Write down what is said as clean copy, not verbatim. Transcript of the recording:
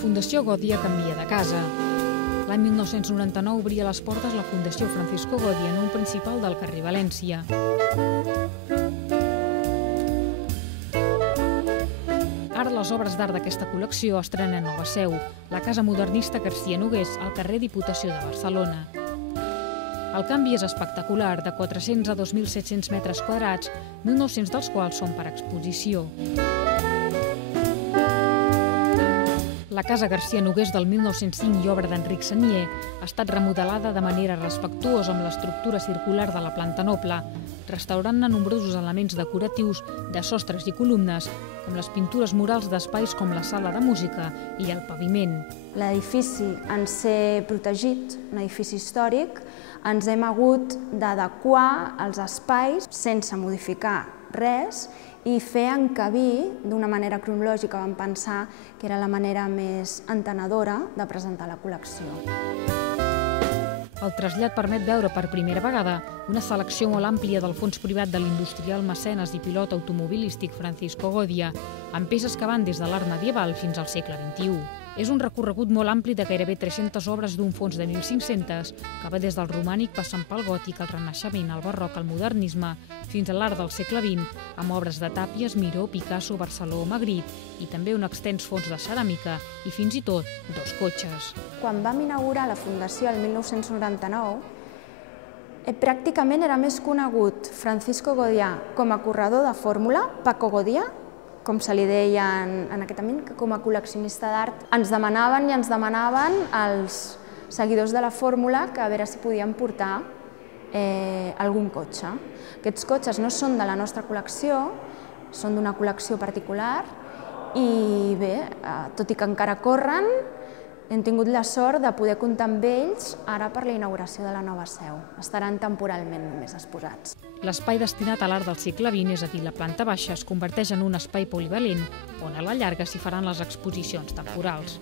Fundació Godia canvia de casa. L'any 1999 obria les portes la Fundació Francisco Godia en un principal del carrer València. Ara les obres d'art d'aquesta col·lecció estrenen nova seu, la Casa Modernista Garcia Nogués, al carrer Diputació de Barcelona. El canvi és espectacular, de 400 a 2.700 metres quadrats, 1.900 dels quals són per exposició. La Casa Garcia Nogués del 1905 i obra d'Enric Sagnier ha estat remodelada de manera respectuosa amb l'estructura circular de la planta noble, restaurant-ne nombrosos elements decoratius de sostres i columnes, com les pintures murals d'espais com la sala de música i el paviment. L'edifici, en ser protegit, un edifici històric, ens hem hagut d'adequar als espais sense modificar res i fer encabir d'una manera cronològica. Vam pensar que era la manera més entenedora de presentar la col·lecció. El trasllat permet veure per primera vegada una selecció molt àmplia del fons privat de l'industrial mecenes i pilot automobilístic Francisco Godia, amb peces que van des de l'art medieval fins al segle XXI. És un recorregut molt ampli de gairebé 300 obres d'un fons de 1.500, que va des del romànic passant pel gòtic, al renaixement, al barroc, al modernisme, fins a l'art del segle XX, amb obres de Tàpies, Miró, Picasso, Barceló o Magritte, i també un extens fons de ceràmica i fins i tot 2 cotxes. Quan vam inaugurar la Fundació el 1999, pràcticament era més conegut Francisco Godia com a corredor de fórmula, Paco Godia, com se li deia en aquest moment, que com a col·leccionista d'art. Ens demanaven als seguidors de la fórmula que a veure si podien portar algun cotxe. Aquests cotxes no són de la nostra col·lecció, són d'una col·lecció particular i bé, tot i que encara corren, hem tingut la sort de poder comptar amb ells ara per la inauguració de la nova seu. Estaran temporalment només exposats. L'espai destinat a l'art del segle XX, és a dir, la planta baixa, es converteix en un espai polivalent on a la llarga s'hi faran les exposicions temporals.